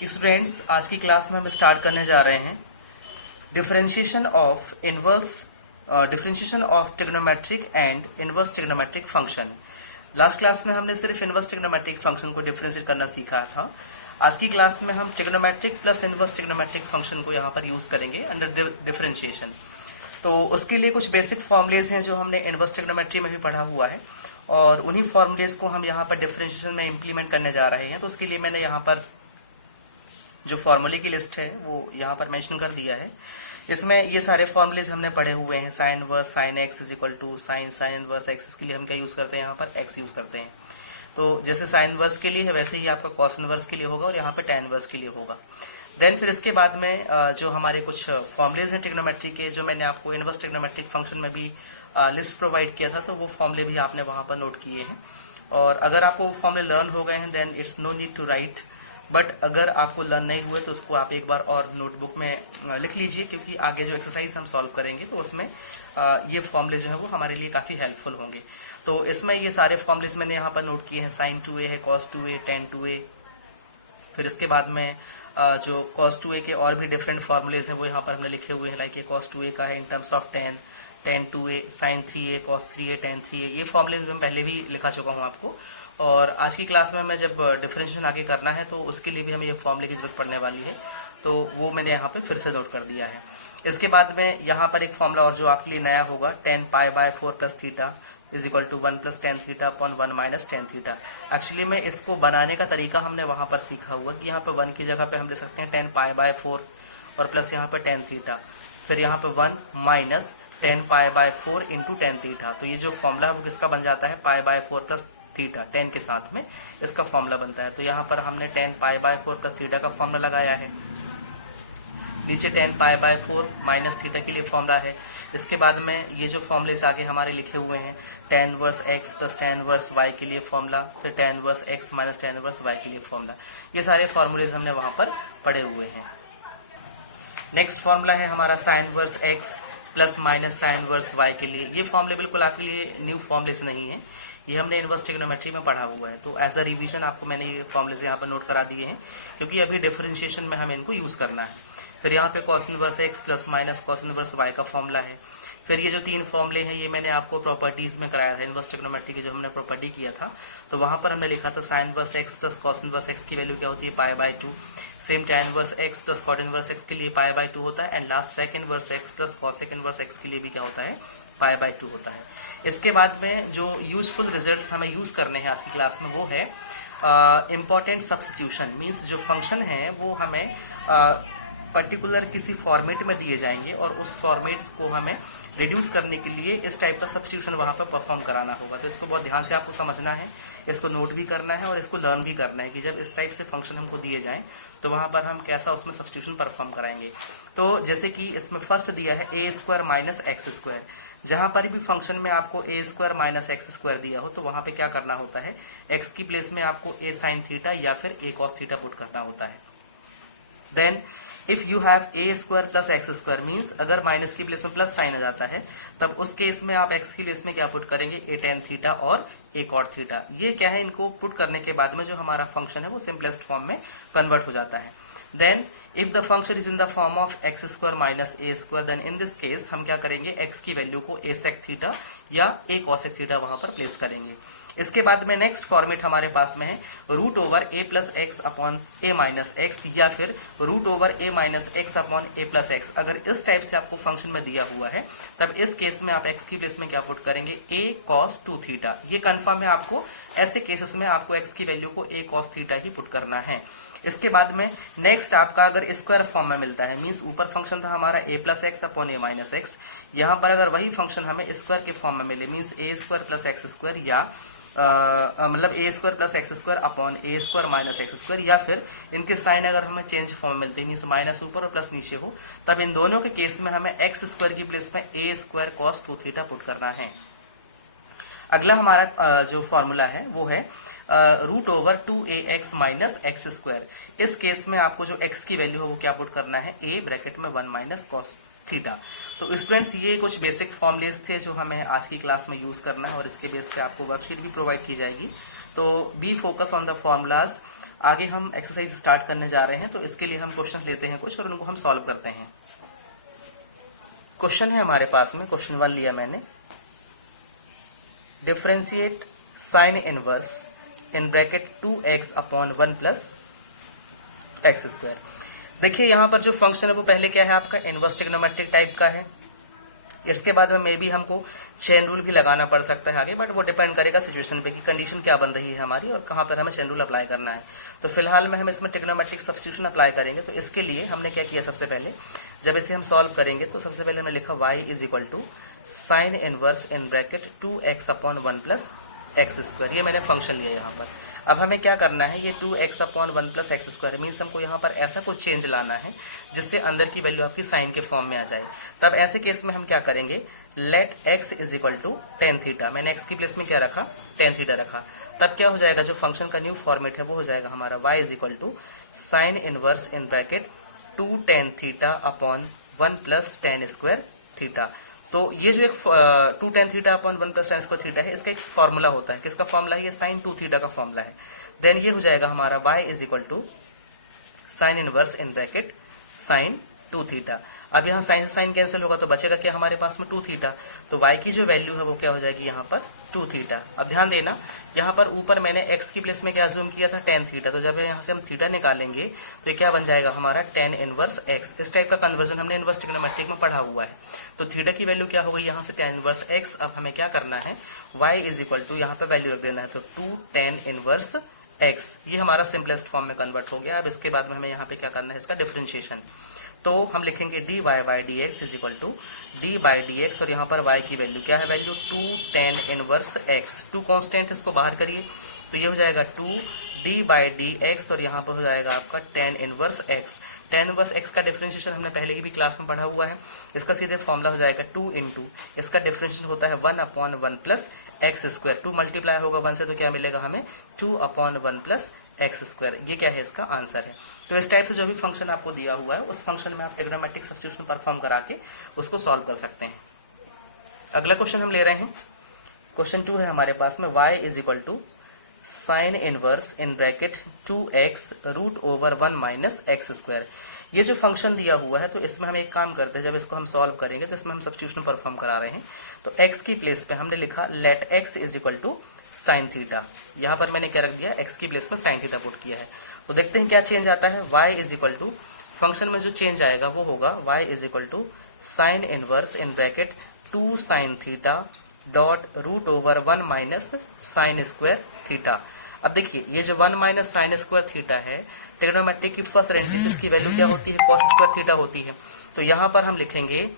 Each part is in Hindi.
स्टूडेंट्स, आज की क्लास में हम स्टार्ट करने जा रहे हैं differentiation of trigonometric and inverse trigonometric function. Last class में हमने सिर्फ इनवर्स ट्रिग्नोमेट्रिक फंक्शन को डिफरेंशिएट करना सीखा था। आज की क्लास में हम trigonometric plus inverse trigonometric function को यहाँ पर यूज करेंगे अंडर डिफरेंशिएशन। तो उसके लिए कुछ बेसिक फॉर्मुलेज हैं जो हमने इनवर्स ट्रिग्नोमेट्री में भी पढ़ा हुआ है, और उन्हीं फॉर्मुलेज को हम यहाँ पर डिफरेंशिएशन में इम्प्लीमेंट करने जा रहे हैं। तो उसके लिए मैंने यहाँ पर जो फॉर्मूले की लिस्ट है वो यहाँ पर मेंशन कर दिया है। इसमें ये सारे फॉर्मुलेज हमने पढ़े हुए हैं। Sine inverse sine x is equal to sine inverse x. इसके लिए हम क्या यूज करते हैं, यहाँ पर एक्स यूज करते हैं। तो जैसे साइन इनवर्स के लिए है वैसे ही आपका कॉस इनवर्स के लिए होगा, और यहाँ पे tan इनवर्स के लिए होगा। देन फिर इसके बाद में जो हमारे कुछ फॉर्मुलेज हैं ट्रिग्नोमेट्री के, जो मैंने आपको इनवर्स ट्रिग्नोमेट्रिक फंक्शन में भी लिस्ट प्रोवाइड किया था, तो वो फॉर्मुले भी आपने वहाँ पर नोट किए हैं। और अगर आपको वो फॉर्मुले लर्न हो गए हैं then it's no need to write, but अगर आपको लर्न नहीं हुए तो उसको आप एक बार और नोटबुक में लिख लीजिए, क्योंकि आगे जो एक्सरसाइज हम सॉल्व करेंगे तो उसमें ये फॉर्मुले जो है वो हमारे लिए काफ़ी हेल्पफुल होंगे। तो इसमें ये सारे फॉर्मुलेज मैंने यहाँ पर नोट किए हैं। sin 2a है, cos 2a, tan 2a। फिर इसके बाद में जो cos 2a के और भी डिफरेंट फॉर्मुलेज हैं वो यहाँ पर हमने लिखे हुए हैं। लाइक ये cos 2a का है in terms of tan 2a, sin 3a, cos 3a, tan 3a। ये फॉर्मुलेज मैं पहले भी लिखा चुका हूँ आपको, और आज की क्लास में मैं जब डिफरेंशिएशन आगे करना है तो उसके लिए भी हमें ये फॉर्मूले की जरूरत पड़ने वाली है, तो वो मैंने यहाँ पे फिर से नोट कर दिया है। इसके बाद में यहाँ पर एक फॉर्मूला और जो आपके लिए नया होगा, tan π/4 plus theta is equal to 1 plus tan theta upon 1 minus tan theta. Actually में इसको बनाने का तरीका हमने वहाँ पर सीखा हुआ कि यहाँ पर 1 की जगह पे हम ले सकते हैं tan π/4 और प्लस यहाँ पर tan थीटा, फिर यहाँ पे 1 minus tan π/4 into tan theta. तो ये जो फॉर्मूला है वो किसका बन जाता है, π/4 प्लस थीटा, tan के साथ में इसका फॉर्मूला बनता है। तो यहाँ पर हमने tan π/4 प्लस थीटा का फॉर्मूला लगाया है। नीचे tan π/4 माइनस थीटा के लिए फॉर्मूला है। इसके बाद में ये जो फॉर्मुलेस आगे हमारे लिखे हुए हैं, tan inverse x plus tan inverse y के लिए फॉर्मूला, फिर tan inverse x minus tan inverse y के लिए फॉर्मूला। ये सारे फॉर्मुलेज हमने वहां पर पढ़े हुए हैं। नेक्स्ट फॉर्मूला है हमारा sin inverse x plus minus sin inverse y के लिए। ये फॉर्मूले बिल्कुल आपके लिए न्यू फॉर्मुलेज नहीं है, ये हमने इनवर्स ट्रिग्नोमेट्री में पढ़ा हुआ है। तो एज अ रिवीजन आपको मैंने ये फॉर्मुलेज यहाँ पर नोट करा दिए हैं, क्योंकि अभी डिफरेंशिएशन में हमें इनको यूज करना है। फिर यहाँ पे cos inverse x plus minus cos inverse y का फॉर्मूला है। फिर ये जो तीन फॉर्मुले हैं ये मैंने आपको प्रॉपर्टीज में कराया था, इनवर्स ट्रिग्नोमेट्री की जो हमने प्रॉपर्टी किया था, तो वहां पर हमने लिखा था sin inverse x plus cos inverse x की वैल्यू क्या होती है, π/2। Same tan inverse x plus cot inverse x के लिए π/2 होता है, and last sec inverse x plus cosec inverse x के लिए भी क्या होता है, π/2 होता है। इसके बाद में जो यूजफुल रिजल्ट्स हमें यूज करने हैं आज की क्लास में वो है इम्पॉर्टेंट सब्स्टिट्यूशन। मीन्स जो फंक्शन है वो हमें पर्टिकुलर किसी फॉर्मेट में दिए जाएंगे, और उस फॉर्मेट्स को हमें रिड्यूस करने के लिए इस टाइप का सब्स्टिट्यूशन वहां पर परफॉर्म कराना होगा। तो इसको बहुत ध्यान से आपको समझना है, इसको नोट भी करना है और इसको लर्न भी करना है कि जब इस टाइप से फंक्शन हमको दिए जाएं तो वहां पर हम कैसा उसमें सब्स्टिट्यूशन परफॉर्म कराएंगे। तो जैसे कि इसमें फर्स्ट दिया है a square minus x square. जहां पर भी फंक्शन में आपको a square minus x square दिया हो तो वहां पे क्या करना होता है, x की प्लेस में आपको a साइन थीटा या फिर a कॉस थीटा पुट करना होता है। Then if you have a square plus x square, means अगर माइनस की प्लेस में प्लस साइन आ जाता है तब उस केस में आप x की प्लेस में क्या पुट करेंगे, a tan थीटा और a cot थीटा। ये क्या है, इनको पुट करने के बाद में जो हमारा फंक्शन है वो सिंपलेस्ट फॉर्म में कन्वर्ट हो जाता है। Then if the function is in the form of x square minus a square, then in this case हम क्या करेंगे, x की वैल्यू को a sec थीटा या a cosec थीटा वहां पर प्लेस करेंगे। इसके बाद में नेक्स्ट फॉर्मेट हमारे पास में है root over a plus x upon a minus x, या फिर root over a minus x upon a plus x. अगर इस टाइप से आपको फंक्शन में दिया हुआ है तब इस केस में आप x की प्लेस में क्या पुट करेंगे, a cos 2 थीटा। ये कंफर्म है, आपको ऐसे केसेस में आपको x की वैल्यू को a cos theta he put करना है। इसके बाद में नेक्स्ट आपका अगर स्क्वायर फॉर्म में मिलता है, मींस ऊपर फंक्शन था हमारा a plus x upon a minus x, यहाँ पर अगर वही फंक्शन हमें स्क्वायर के फॉर्म में मिले, means a square plus x square या मतलब a square plus x square upon a square minus x square, या फिर इनके साइन अगर हमें चेंज फॉर्म में मिलते हैं, मींस माइनस ऊपर और प्लस नीचे हो, तब इन दोनों के केस में हमें एक्स स्क्वायर की प्लेस में a square cos 2 theta put करना है। अगला हमारा जो फॉर्मूला है वो है root over 2ax minus x square. इस केस में आपको जो x की वैल्यू है वो क्या पुट करना है, a ब्रैकेट में 1 माइनस cos थीटा। तो स्टूडेंट्स ये कुछ बेसिक फॉर्मुलेज थे जो हमें आज की क्लास में यूज करना है, और इसके बेस पे आपको वर्कशीट भी प्रोवाइड की जाएगी। तो B focus on the formulas आगे हम एक्सरसाइज स्टार्ट करने जा रहे हैं, तो इसके लिए हम क्वेश्चन लेते हैं कुछ और उनको हम सॉल्व करते हैं। क्वेश्चन है हमारे पास में, क्वेश्चन 1 लिया मैंने, differentiate sign inverse in bracket 2x upon 1 plus x square. देखिए यहाँ पर जो फंक्शन है वो पहले क्या है आपका इनवर्स ट्रिग्नोमेट्रिक टाइप का है। इसके बाद में भी हमको चेन रूल भी लगाना पड़ सकता है आगे, बट वो डिपेंड करेगा सिचुएशन पे कि कंडीशन क्या बन रही है हमारी और कहाँ पर हमें चेन रूल अप्लाई करना है। तो फिलहाल में हम इसमें ट्रिग्नोमेट्रिक सब्स्टिट्यूशन अप्लाई करेंगे। तो इसके लिए हमने क्या किया, सबसे पहले जब इसे हम सॉल्व करेंगे तो सबसे पहले हमने लिखा y is equal to sine inverse in bracket 2x upon 1 plus x square. ये मैंने फंक्शन लिया यहाँ पर। अब हमें क्या करना है, ये 2x upon 1 plus x square means हमको यहाँ पर ऐसा कुछ चेंज लाना है जिससे अंदर की वैल्यू आपकी साइन के फॉर्म में आ जाए। तब ऐसे केस में हम क्या करेंगे, let x is equal to tan theta. मैंने x की प्लेस में क्या रखा, टेन थीटा रखा। तब क्या हो जाएगा, जो फंक्शन का न्यू फॉर्मेट है वो हो जाएगा हमारा y is equal to sine inverse in bracket 2 tan theta upon 1 plus tan square theta. तो ये जो एक 2 tan theta upon 1 plus tan square theta है, इसका एक फॉर्मूला होता है। किसका फॉर्मूला है, ये साइन 2 थीटा का फॉर्मूला है। देन ये हो जाएगा हमारा y is equal to sine inverse in bracket sine 2 theta. अब यहाँ साइन से साइन कैंसिल होगा तो बचेगा क्या हमारे पास में 2 थीटा। तो y की जो वैल्यू है वो क्या हो जाएगी यहाँ पर 2 थीटा। अब ध्यान देना, यहाँ पर ऊपर मैंने x की प्लेस में क्या अज्यूम किया था, टेन थीटा। तो जब यहाँ से हम थीटा निकालेंगे तो ये क्या बन जाएगा हमारा टेन इनवर्स x। इस टाइप का कन्वर्जन हमने इनवर्स ट्रिग्नोमेट्रिक में पढ़ा हुआ है। तो थीटा की वैल्यू क्या हो गई यहाँ से टेन इनवर्स x। अब हमें क्या करना है, y इज इक्वल टू यहाँ पे वैल्यू रख देना है, तो 2 टेन इनवर्स x। ये हमारा सिंपलेस्ट फॉर्म में कन्वर्ट हो गया। अब इसके बाद में हमें यहाँ पे क्या करना है, इसका डिफरेंशिएशन। तो हम लिखेंगे dy by D x is equal to D by D x, और यहाँ पर y की वैल्यू क्या है, value 2 tan inverse x। 2 constant, इसको बाहर करिए तो ये हो जाएगा 2 डी बाई डी एक्स, और यहाँ पर हो जाएगा आपका ten inverse x। Ten inverse x का डिफरेंशिएशन हमने पहले की भी क्लास में पढ़ा हुआ है। इसका सीधे फॉर्मूला हो जाएगा 2 इंटू, इसका डिफरेंशिएशन होता है 1 upon 1 plus x square. 2 multiply होगा 1 से तो क्या मिलेगा हमें, 2 अपॉन 1 प्लस एक्स स्क्वायर। ये क्या है, इसका आंसर है। तो इस टाइप से जो भी फंक्शन आपको दिया हुआ है उस फंक्शन में आप ट्रिग्नोमेट्रिक सब्स्टिट्यूशन परफॉर्म करा के उसको सॉल्व कर सकते हैं। अगला क्वेश्चन हम ले रहे हैं, क्वेश्चन 2 है हमारे पास में, y is equal to sine inverse in bracket 2x root over 1 minus x square. ये जो फंक्शन दिया हुआ है तो इसमें हम एक काम करते हैं, जब इसको हम सॉल्व करेंगे तो इसमें हम सब्स्टिट्यूशन परफॉर्म करा रहे हैं। तो x की प्लेस पे हमने लिखा let x is equal to sine theta. यहाँ पर मैंने क्या रख दिया, x की प्लेस में साइन थीटा पुट किया है। तो देखते हैं क्या चेंज आता है। y is equal to, function में जो चेंज आएगा वो होगा y is equal to sine inverse in bracket 2 sine theta dot root over 1 minus sine square theta. अब देखिए ये जो 1 माइनस साइन स्क्वायर थीटा है, ट्रिग्नोमेट्रिक की फर्स्ट रेंटिस की वैल्यू क्या होती है, कॉस स्क्वायर थीटा होती है। तो यहाँ पर हम लिखेंगे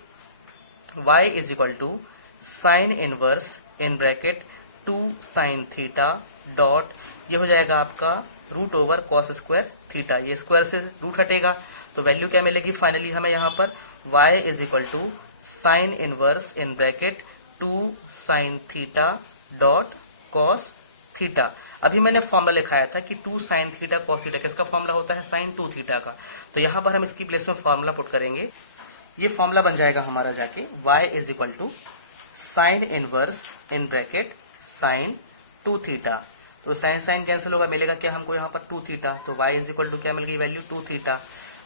y is equal to sine inverse in bracket 2 sine theta dot, ये हो जाएगा आपका root over cos square theta. ये स्क्वायर से रूट हटेगा तो वैल्यू क्या मिलेगी फाइनली हमें यहाँ पर, y is equal to sine inverse in bracket 2 sine theta dot cos theta. अभी मैंने फॉर्मूला लिखाया था कि 2 साइन थीटा कॉस थीटा, किसका फॉर्मूला होता है, साइन 2 थीटा का। तो यहाँ पर हम इसकी प्लेस में फॉर्मूला पुट करेंगे। ये फॉर्मूला बन जाएगा हमारा जाके y is equal to sine inverse in bracket sine 2 theta. तो साइन साइन कैंसिल होगा, मिलेगा क्या हमको यहाँ पर 2 थीटा। तो y इज इक्वल टू क्या मिल गई, वैल्यू 2 थीटा।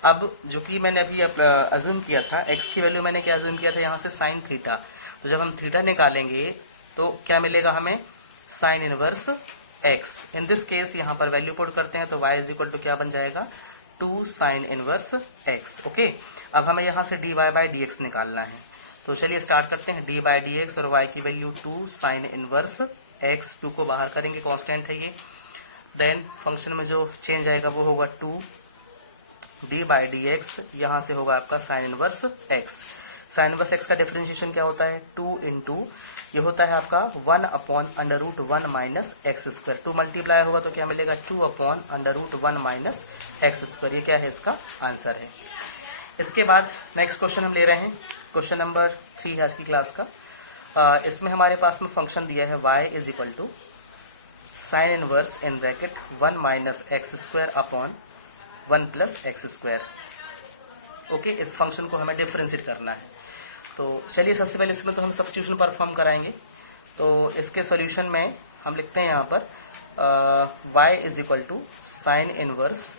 अब जो कि मैंने अभी अज्यूम किया था, x की वैल्यू मैंने क्या अज्यूम किया था यहाँ से, साइन थीटा। तो जब हम थीटा निकालेंगे तो क्या मिलेगा हमें, sign inverse x। In this case यहाँ पर वैल्यू पुट करते हैं तो y इज इक्वल टू क्या बन जाएगा, 2 साइन इनवर्स x। ओके, अब हमें यहाँ से dy बाई डी एक्स निकालना है। तो चलिए स्टार्ट करते हैं, डी बाई डी एक्स और y की वैल्यू 2 साइन इनवर्स x। 2 को बाहर करेंगे, कांस्टेंट है ये। देन फंक्शन में जो चेंज आएगा वो होगा 2 डी बाई डी एक्स, यहाँ से होगा आपका sign inverse x। Sign inverse x का डिफरेंशिएशन क्या होता है, 2 इंटू, ये होता है आपका 1 upon under root 1 minus x square. 2 multiply होगा तो क्या मिलेगा, 2 upon under root 1 minus x square. ये क्या है, इसका आंसर है। इसके बाद नेक्स्ट क्वेश्चन हम ले रहे हैं, क्वेश्चन नंबर 3 है आज की क्लास का। इसमें हमारे पास में फंक्शन दिया है y is equal to sine inverse in bracket 1 minus x square upon 1 plus x square. Okay, इस फंक्शन को हमें डिफरेंशिएट करना है। तो चलिए सबसे पहले इसमें तो हम सब्स्टिट्यूशन परफॉर्म कराएंगे। तो इसके सॉल्यूशन में हम लिखते हैं यहाँ पर y is equal to sine inverse,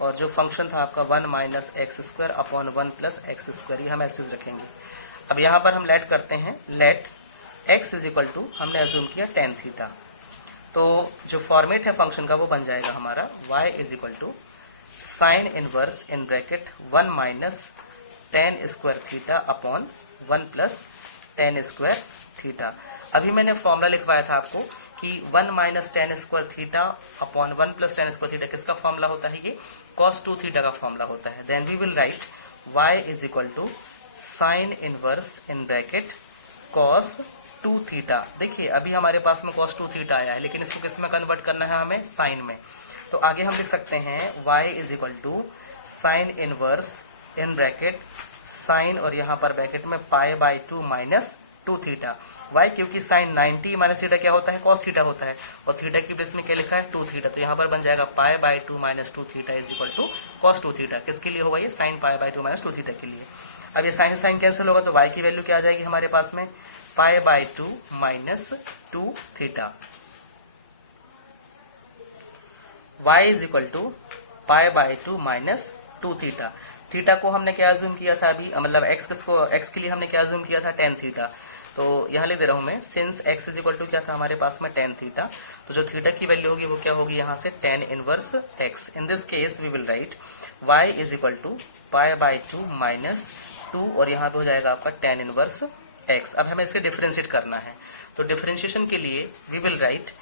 और जो फंक्शन था आपका 1 minus x square upon 1 plus x square, ये हम ऐसे रखेंगे। अब यहाँ पर हम लेट करते हैं, let x is equal to, हमने अज्यूम किया टेन थीटा, तो जो फॉर्मेट है फंक्शन का वो बन जाएगा हमारा y is equal to sine inverse in bracket 1 minus tan square theta upon 1 plus tan square theta. अभी मैंने फॉर्मूला लिखवाया था आपको कि 1 minus tan square theta upon 1 plus tan square theta किसका फॉर्मूला होता है, ये cos 2 थीटा का फॉर्मूला होता है। Then we will write y is equal to sine inverse in bracket cos 2 theta. देखिए अभी हमारे पास में cos 2 थीटा आया है, लेकिन इसको किस में कन्वर्ट करना है हमें, साइन में। तो आगे हम लिख सकते हैं y is equal to sine inverse in bracket sine, और यहाँ पर ब्रैकेट में pi by 2 minus 2 theta. y क्योंकि साइन 90 माइनस थीटा क्या होता है, cos थीटा होता है, और थीटा की प्लेस में क्या लिखा है 2 थीटा, तो यहाँ पर बन जाएगा pi by 2 minus 2 theta is equal to cos 2 theta. किसके लिए होगा ये, sine pi by 2 minus 2 theta के लिए। अब ये साइन से साइन कैंसिल होगा, तो y की वैल्यू क्या आ जाएगी हमारे पास में, pi by 2 minus 2 theta. y is equal to pi by 2 minus 2 theta. Theta को हमने क्या अज्यूम किया था अभी, मतलब x के लिए हमने क्या अज्यूम किया था, टेन थीटा। तो यहाँ लिख दे रहा हूं मैं, since x is equal to क्या था हमारे पास में टेन थीटा, तो जो थीटा की वैल्यू होगी वो क्या होगी यहाँ से tan inverse x। In this case we will write y is equal to pi by 2 minus 2, और यहाँ पे हो जाएगा आपका टेन इनवर्स x। अब हमें इसके डिफरेंशिएट करना है, तो डिफरेंशिएशन के लिए we will write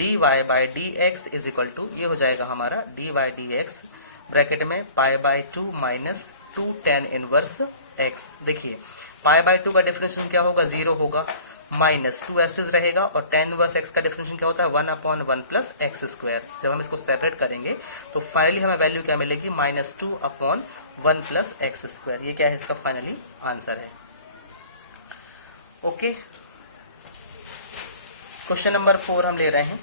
dy by D x is equal to, ये हो जाएगा हमारा dy by D x bracket में pi by 2 minus 2 tan inverse x। देखिए पाई बाई 2 का डिफरेंशिएशन क्या होगा, 0 होगा, माइनस 2 एस्टिस रहेगा, और टेन इनवर्स x का डिफरेंशिएशन क्या होता है, 1 अपॉन 1 प्लस एक्स स्क्वायर। जब हम इसको सेपरेट करेंगे तो फाइनली हमें वैल्यू क्या मिलेगी, minus 2 upon 1 plus x square. ये क्या है, इसका फाइनली आंसर है। ओके, क्वेश्चन नंबर 4 हम ले रहे हैं,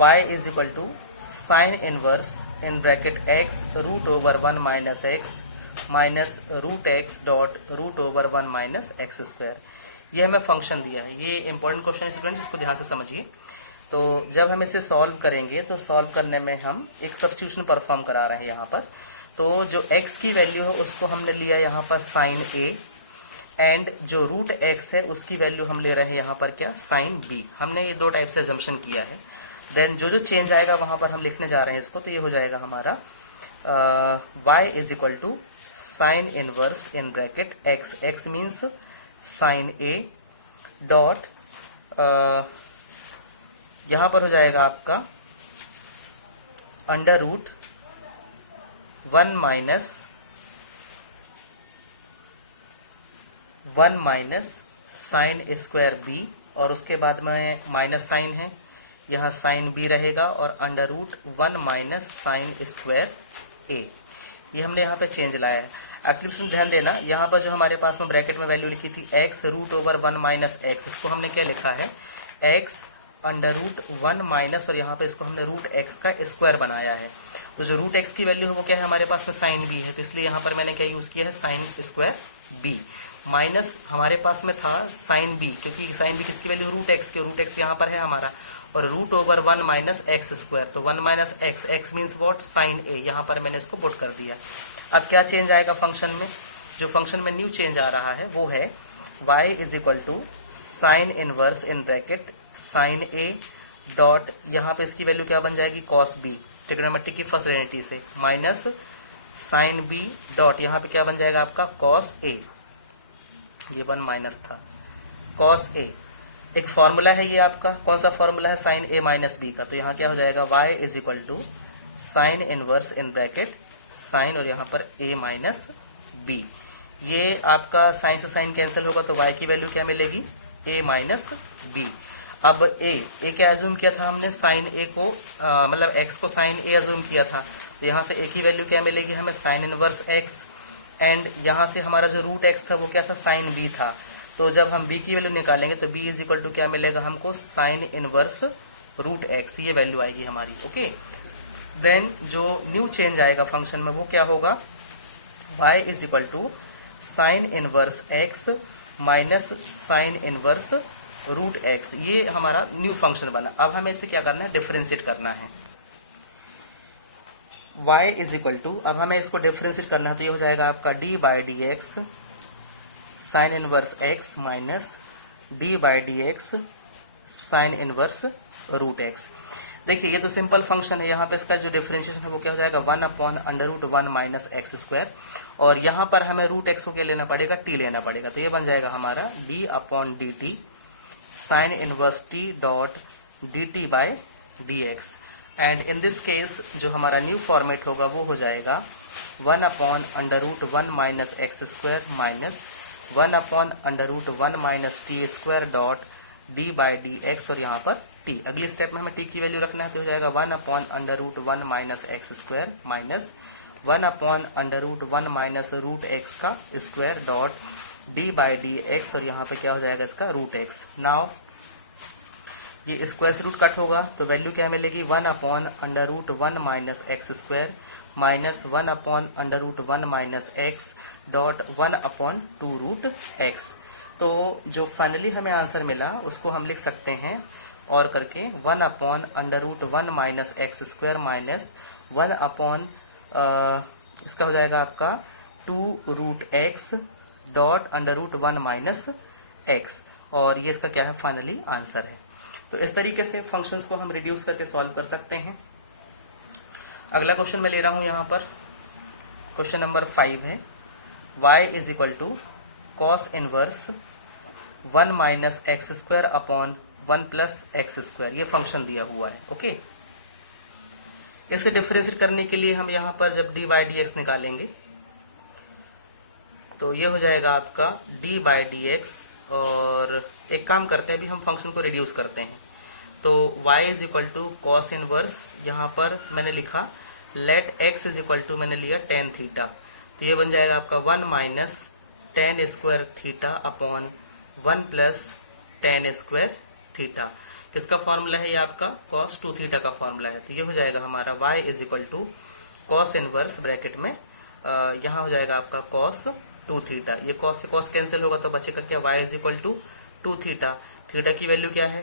y is equal to sine inverse in bracket x root over 1 minus x minus root x dot root over 1 minus x square. ये हमें फंक्शन दिया है, ये इंपॉर्टेंट क्वेश्चन है स्टूडेंट्स, इसको ध्यान से समझिए। तो जब हम इसे सॉल्व करेंगे तो सॉल्व करने में हम एक सब्स्टिट्यूशन परफॉर्म करा रहे हैं यहाँ पर। तो जो x की वैल्यू है उसको हमने लिया यहाँ पर साइन a, एंड जो रूट x है उसकी वैल्यू हम ले रहे हैं यहाँ पर क्या, साइन b। हमने ये दो टाइप से अजम्पशन किया है। देन जो चेंज आएगा वहां पर हम लिखने जा रहे हैं इसको, तो ये हो जाएगा हमारा y is equal to sine inverse in bracket x means sine a dot, यहां पर हो जाएगा आपका under root 1 minus sine square b, और उसके बाद में माइनस साइन है, यहाँ साइन b रहेगा, और under root 1 minus sine square a। ये हमने यहाँ पे चेंज लाया है। एक्चुअली ध्यान देना, यहाँ पर जो हमारे पास में ब्रैकेट में वैल्यू लिखी थी x root over 1 minus x, इसको हमने क्या लिखा है, x अंडर रूट 1 माइनस, और यहाँ पे इसको हमने रूट x का स्क्वायर बनाया है। तो जो रूट x की वैल्यू है वो क्या है हमारे पास में, साइन b है, तो इसलिए यहाँ पर मैंने क्या यूज किया है, साइन स्क्वायर b। माइनस हमारे पास में था साइन b, क्योंकि साइन b किसकी वैल्यू, रूट x की, रूट x यहाँ पर है हमारा, और root over 1 minus x square, तो 1 minus x, x means what, sine a। यहाँ पर मैंने इसको पुट कर दिया। अब क्या चेंज आएगा फंक्शन में, जो फंक्शन में न्यू चेंज आ रहा है वो है y is equal to sine inverse in bracket sine a dot, यहाँ पे इसकी वैल्यू क्या बन जाएगी, cos b, ट्रिग्नोमेट्री की फर्स्ट आइडेंटिटी से, माइनस साइन b डॉट, यहाँ पे क्या बन जाएगा आपका cos a, ये 1 माइनस था, cos a। एक फॉर्मूला है ये आपका, कौन सा फॉर्मूला है, साइन a माइनस b का, तो यहाँ क्या हो जाएगा, y is equal to sine inverse in bracket sine, और यहाँ पर a माइनस b। ये आपका साइन से साइन कैंसिल होगा, तो y की वैल्यू क्या मिलेगी, a माइनस b। अब a क्या एज्यूम किया था हमने, साइन a को मतलब x को साइन a एज्यूम किया था, तो यहाँ से a की वैल्यू क्या मिलेगी हमें, साइन इनवर्स x, एंड यहाँ से हमारा जो रूट x था वो क्या था, साइन b था। तो जब हम b की वैल्यू निकालेंगे तो b इज इक्वल टू क्या मिलेगा हमको, साइन इनवर्स रूट x, ये वैल्यू आएगी हमारी। ओके, देन जो न्यू चेंज आएगा फंक्शन में वो क्या होगा, y is equal to sine inverse x minus sine inverse root x, ये हमारा न्यू फंक्शन बना। अब हमें इसे क्या करना है, डिफरेंशिएट करना है। y इज इक्वल टू, अब हमें इसको डिफरेंशिएट करना है तो ये हो जाएगा आपका d by D x sine inverse x minus d by D x sine inverse root x. देखिए ये तो सिंपल फंक्शन है, यहाँ पे इसका जो डिफरेंशिएशन है वो क्या हो जाएगा 1 upon under root 1 minus x square, और यहाँ पर हमें रूट एक्स को क्या लेना पड़ेगा, टी लेना पड़ेगा। तो ये बन जाएगा हमारा d upon d t sine inverse t dot d t by D x. And in this case जो हमारा न्यू फॉर्मेट होगा वो हो जाएगा 1 upon under root 1 minus x square minus 1 upon under root 1 minus t square dot d by D x, और यहाँ पर टी। अगली स्टेप में हमें टी की वैल्यू रखना है तो हो जाएगा 1 upon under root 1 minus x square minus 1 upon under root 1 minus root x का square dot d by D x, और यहाँ पे क्या हो जाएगा इसका रूट एक्स। नाउ ये स्क्वायर से रूट कट होगा तो वैल्यू क्या मिलेगी 1 upon under root 1 minus x square minus 1 upon under root 1 minus x dot 1 upon 2 root x. तो जो फाइनली हमें आंसर मिला उसको हम लिख सकते हैं और करके 1 upon under root 1 minus x square minus 1 upon इसका हो जाएगा आपका 2 root x dot under root 1 minus x, और ये इसका क्या है फाइनली आंसर है। तो इस तरीके से फंक्शंस को हम रिड्यूस करके सॉल्व कर सकते हैं। अगला क्वेश्चन मैं ले रहा हूं यहाँ पर, क्वेश्चन नंबर 5 है y is equal to cos inverse 1 minus x square upon 1 plus x square, ये फंक्शन दिया हुआ है। ओके, इसे डिफरेंशिएट करने के लिए हम यहाँ पर जब डी बाई डी एक्स निकालेंगे तो ये हो जाएगा आपका डी बाई डी एक्स, और एक काम करते हैं अभी हम फंक्शन को रिड्यूस करते हैं। तो y is equal to cos inverse, यहाँ पर मैंने लिखा let x is equal to, मैंने लिया टेन थीटा, तो ये बन जाएगा आपका 1 minus tan square theta upon 1 plus tan square theta. किसका फॉर्मूला है ये आपका कॉस 2 थीटा का फॉर्मूला है। तो ये हो जाएगा हमारा y is equal to cos inverse bracket में यहाँ हो जाएगा आपका कॉस 2 थीटा, ये कॉस से कॉस कैंसिल होगा तो बचेगा क्या y is equal to 2 theta. Theta की वैल्यू क्या है,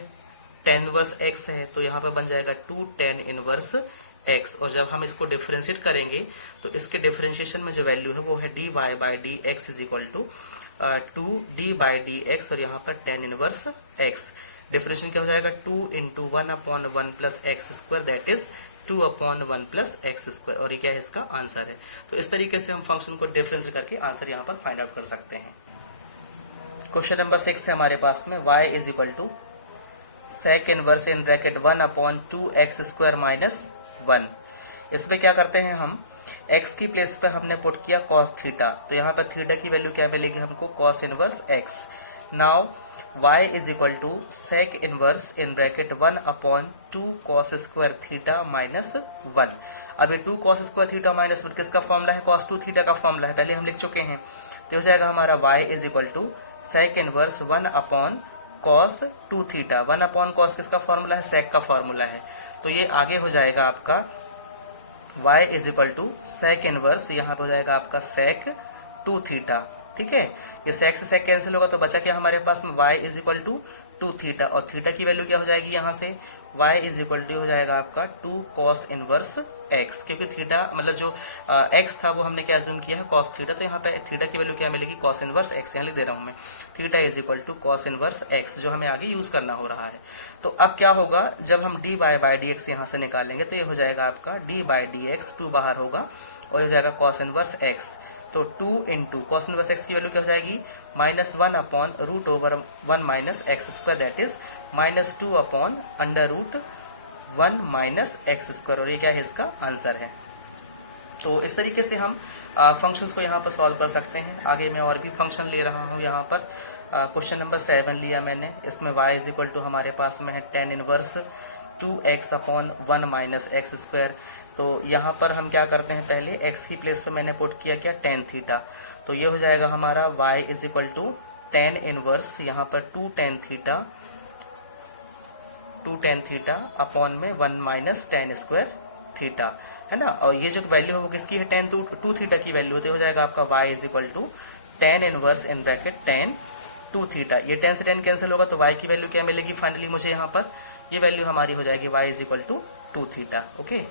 टेन इनवर्स x है, तो यहाँ पे बन जाएगा 2 टेन इनवर्स x, और जब हम इसको डिफरेंशिएट करेंगे तो इसके डिफरेंशिएशन में जो वैल्यू है वो है d y by D x is equal to 2 d by D x, और यहाँ पर टेन इनवर्स x। डिफरेंशिएशन क्या हो जाएगा 2 into 1 upon 1 plus x square, that is 2 upon 1 plus x square, और ये क्या है इसका आंसर है। तो इस तरीके से हम फंक्शन को डिफरेंशिएट करके आंसर यहाँ पर फाइंड आउट कर सकते हैं। क्वेश्चन नंबर 6 है हमारे पास में y is equal to sec inverse in bracket 1 upon 2 x square minus 1। इसमें क्या करते हैं हम, x की प्लेस पे हमने पुट किया cos थीटा, तो यहाँ पर थीटा की वैल्यू क्या मिलेगी हमको cos inverse x। Now y is equal to sec inverse in bracket 1 upon 2 cos square theta minus 1। अभी 2 cos स्क्वायर थीटा माइनस 1 किसका फॉर्मूला है, cos 2 थीटा का फॉर्मूला है, पहले हम लिख चुके हैं। तो हो जाएगा हमारा y is equal to sec inverse 1 upon cos 2 theta. 1 upon cos किसका फॉर्मूला है, सेक का फॉर्मूला है, तो ये आगे हो जाएगा आपका y is equal to sec inverse, यहाँ पे हो जाएगा आपका सेक 2 थीटा। ठीक है, ये सेक से सेक कैंसिल होगा तो बचा क्या हमारे पास में y is equal to 2 theta, और थीटा की वैल्यू क्या हो जाएगी यहाँ से y इज इक्वल टू हो जाएगा आपका 2 cos इनवर्स x, क्योंकि थीटा मतलब जो x था वो हमने क्या अज्यूम किया है cos थीटा, तो यहाँ पे थीटा की वैल्यू क्या मिलेगी cos इनवर्स x, यहाँ लिख दे रहा हूँ मैं, theta is equal to cos inverse x, जो हमें आगे यूज करना हो रहा है। तो अब क्या होगा, जब हम डी बाई डी एक्स यहाँ से निकालेंगे तो ये हो जाएगा आपका डी बाई डी एक्स, 2 बाहर होगा और ये हो जाएगा cos इनवर्स x। तो 2 इंटू cos इनवर्स x की वैल्यू क्या हो जाएगी minus 1 upon root over 1 minus x square, that is minus 2 upon under root 1 minus x square, और ये क्या है इसका आंसर है। तो इस तरीके से हम फंक्शंस को यहाँ पर सॉल्व कर सकते हैं। आगे मैं और भी फंक्शन ले रहा हूँ यहाँ पर। क्वेश्चन नंबर 7 लिया मैंने, इसमें y इज इक्वल टू हमारे पास में है tan inverse 2x upon 1 minus x square. तो यहाँ पर हम क्या करते हैं, पहले x की प्लेस पे मैंने पुट किया क्या टेन थीटा, तो ये हो जाएगा हमारा y is equal to tan inverse यहाँ पर 2 टेन थीटा अपॉन में 1 माइनस टेन स्क्वायर थीटा, है ना। और ये जो वैल्यू है किसकी है, टू थीटा की वैल्यू, तो हो जाएगा आपका y is equal to tan inverse in bracket tan 2 theta. ये 10 से 10 कैंसिल होगा तो y की वैल्यू क्या मिलेगी फाइनली मुझे यहाँ पर, ये वैल्यू हमारी हो जाएगी y is equal to 2 theta. Okay,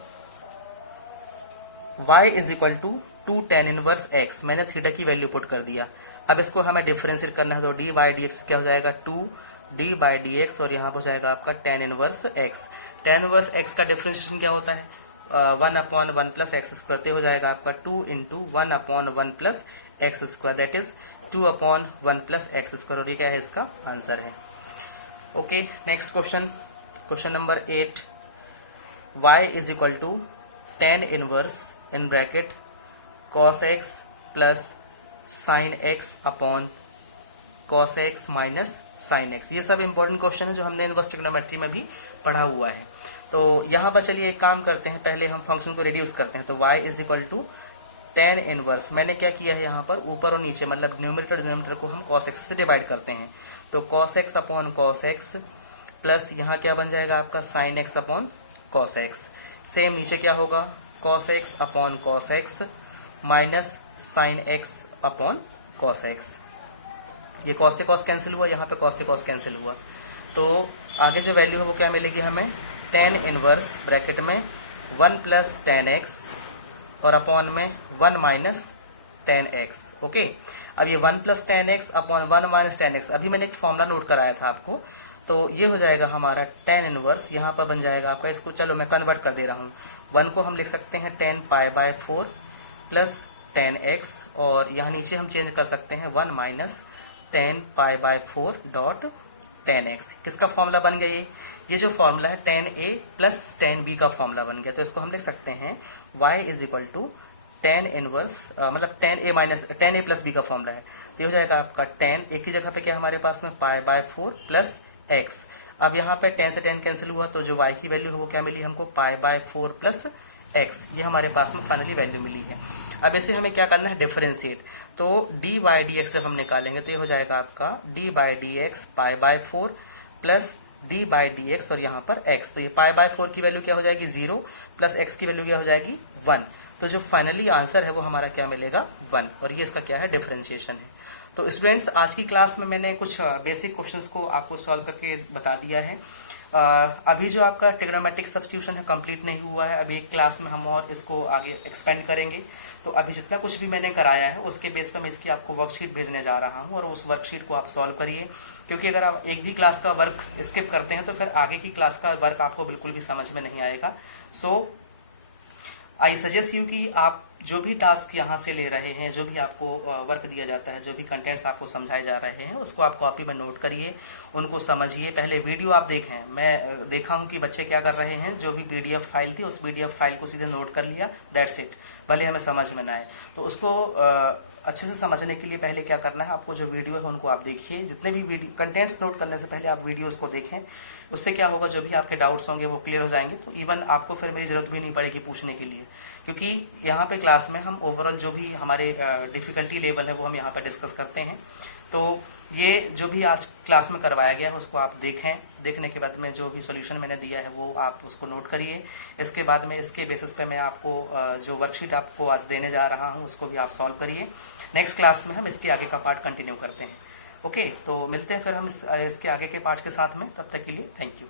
y is equal to 2 tan inverse x, मैंने थीटा की वैल्यू पुट कर दिया। अब इसको हमें डिफरेंशिएट करना है तो डी बाई डी एक्स क्या हो जाएगा 2 d बाई डी एक्स, और यहाँ हो जाएगा आपका tan inverse x। tan inverse x का डिफरेंशिएशन क्या होता है 1 अपॉन 1 प्लस एक्स स्क्वायर, तो हो जाएगा आपका 2 into 1 upon 1 plus x square, that is 2 upon 1 plus x square, और ये क्या है इसका आंसर है। Okay, next question, question number 8, y is equal to tan inverse in bracket cos x plus sin x upon cos x minus sin x। ये सब इंपॉर्टेंट क्वेश्चन है जो हमने इनवर्स ट्रिग्नोमेट्री में भी पढ़ा हुआ है। तो यहाँ पर चलिए एक काम करते हैं, पहले हम फंक्शन को रिड्यूस करते हैं। तो y is equal to tan inverse, मैंने क्या किया है यहाँ पर ऊपर और नीचे मतलब न्यूमरेटर डिनोमिनेटर को हम cos x से डिवाइड करते हैं, तो cos x upon cos x plus यहाँ क्या बन जाएगा आपका sin x upon cos x, same नीचे क्या होगा cos x upon cos x minus sin x upon cos x। ये cos से cos कैंसिल हुआ, यहाँ पे cos से cos कैंसिल हुआ, तो आगे जो वैल्यू है वो क्या मिलेगी हमें tan इनवर्स ब्रैकेट में 1 प्लस tan x और अपॉन में 1 माइनस tan x। ओके, अब ये 1 plus tan x upon 1 minus tan x, अभी मैंने एक फॉर्मूला नोट कराया था आपको, तो ये हो जाएगा हमारा tan इनवर्स, यहाँ पर बन जाएगा आपका, इसको चलो मैं कन्वर्ट कर दे रहा हूँ, 1 को हम लिख सकते हैं tan pi by 4 plus tan x, और यहाँ नीचे हम चेंज कर सकते हैं 1 minus tan pi by 4 dot tan x। किसका फॉर्मूला बन गया ये जो फॉर्मूला है tan a plus tan b का फॉर्मूला बन गया, तो इसको हम लिख सकते हैं y is equal to tan inverse मतलब tan a minus tan a plus b का फॉर्मूला है, तो ये हो जाएगा आपका tan एक की जगह पे क्या हमारे पास में पाई बाय 4 प्लस x। अब यहाँ पे tan से tan कैंसिल हुआ तो जो y की वैल्यू है वो क्या मिली हमको पाई बाय 4 प्लस x, ये हमारे पास में फाइनली वैल्यू मिली है। अब इसे हमें क्या करना है डिफरेंशिएट, तो d बाई डी एक्स जब हम निकालेंगे तो ये हो जाएगा आपका d by D x pi by 4 plus d by D x और यहाँ पर x, तो ये पाई बाय 4 की वैल्यू क्या हो जाएगी 0 प्लस x की वैल्यू क्या हो जाएगी 1, तो जो फाइनली आंसर है वो हमारा क्या मिलेगा 1, और ये इसका क्या है डिफरेंशिएशन है। तो स्टूडेंट्स आज की क्लास में मैंने कुछ बेसिक क्वेश्चंस को आपको सॉल्व करके बता दिया है। अभी जो आपका ट्रिग्नोमेट्रिक सब्स्टिट्यूशन है कंप्लीट नहीं हुआ है, अभी एक क्लास में हम और इसको आगे एक्सपेंड करेंगे। तो अभी जितना कुछ भी मैंने कराया है उसके बेस पर मैं इसकी आपको वर्कशीट भेजने जा रहा हूं, और उस वर्कशीट को आप सॉल्व करिए, क्योंकि अगर आप एक भी क्लास का वर्क स्किप करते हैं तो फिर आगे की क्लास का वर्क आपको बिल्कुल भी समझ में नहीं आएगा। सो आई सजेस्ट यू कि आप जो भी टास्क यहाँ से ले रहे हैं, जो भी आपको वर्क दिया जाता है, जो भी कंटेंट्स आपको समझाए जा रहे हैं, उसको आप कॉपी में नोट करिए, उनको समझिए। पहले वीडियो आप देखें, मैं देखा हूँ कि बच्चे क्या कर रहे हैं, जो भी पीडीएफ फाइल थी उस पीडीएफ फाइल को सीधे नोट कर लिया, दैट्स इट, भले हमें समझ में ना आए। तो उसको अच्छे से समझने के लिए पहले क्या करना है, आपको जो वीडियो है उनको आप देखिए, जितने भी कंटेंट्स नोट करने से पहले आप वीडियोस को देखें, उससे क्या होगा जो भी आपके डाउट्स होंगे वो क्लियर हो जाएंगे। तो इवन आपको फिर मेरी जरूरत भी नहीं पड़ेगी पूछने के लिए, क्योंकि यहाँ पे क्लास में हम ओवरऑल जो भी हमारे डिफिकल्टी लेवल है वो हम यहाँ पे डिस्कस करते हैं। तो ये जो भी आज क्लास में करवाया गया है उसको आप देखें, देखने के बाद में जो भी सॉल्यूशन मैंने दिया है वो आप उसको नोट करिए। इसके बाद में इसके बेसिस पे मैं आपको जो वर्कशीट आपको आज देने जा रहा हूँ उसको भी आप सॉल्व करिए। नेक्स्ट क्लास में हम इसके आगे का पार्ट कंटिन्यू करते हैं। ओके, तो मिलते हैं फिर हम इसके आगे के पार्ट के साथ में, तब तक के लिए थैंक यू।